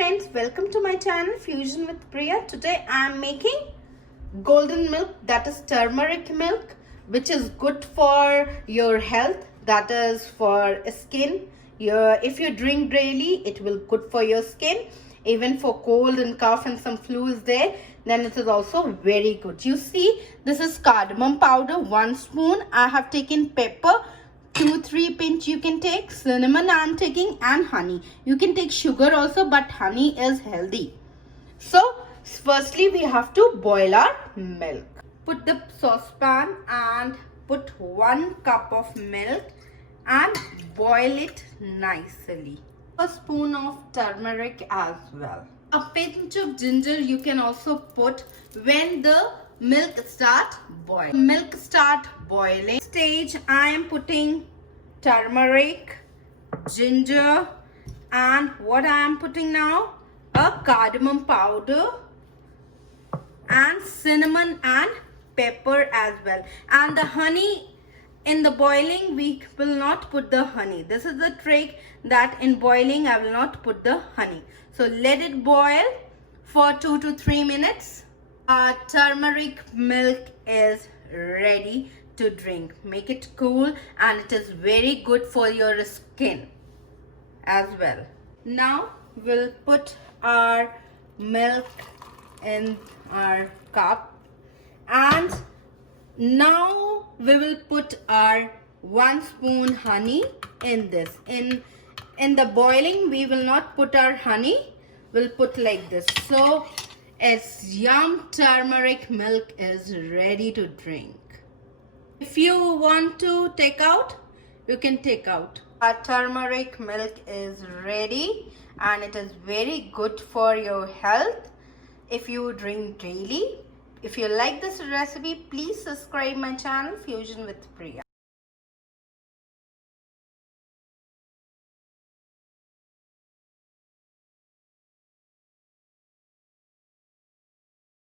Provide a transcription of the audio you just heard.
friends, welcome to my channel Fusion with Priya. Today I am making golden milk, that is turmeric milk, which is good for your health, that is for skin. If you drink daily, it will good for your skin. Even for cold and cough and some flu is there, then it is also very good. You see, this is cardamom powder, 1 spoon. I have taken pepper, 2-3 pinch you can take, cinnamon I am taking, and honey. You can take sugar also, but honey is healthy. So firstly we have to boil our milk. Put the saucepan and put 1 cup of milk and boil it nicely. A spoon of turmeric as well. A pinch of ginger you can also put when the milk start boiling. Milk start boiling stage, I am putting turmeric, ginger, and what I am putting now, a cardamom powder and cinnamon and pepper as well. And the honey, in the boiling we will not put the honey. This is the trick, that in boiling I will not put the honey. So let it boil for 2 to 3 minutes. Our turmeric milk is ready to drink. Make it cool, and it is very good for your skin as well. Now we'll put our milk in our cup, and now we will put our 1 spoon honey in this. In the boiling we will not put our honey, we'll put like this. So its yum turmeric milk is ready to drink. If you want to take out, you can take out. Our turmeric milk is ready, and it is very good for your health if you drink daily. If you like this recipe, please subscribe my channel Fusion with Priya.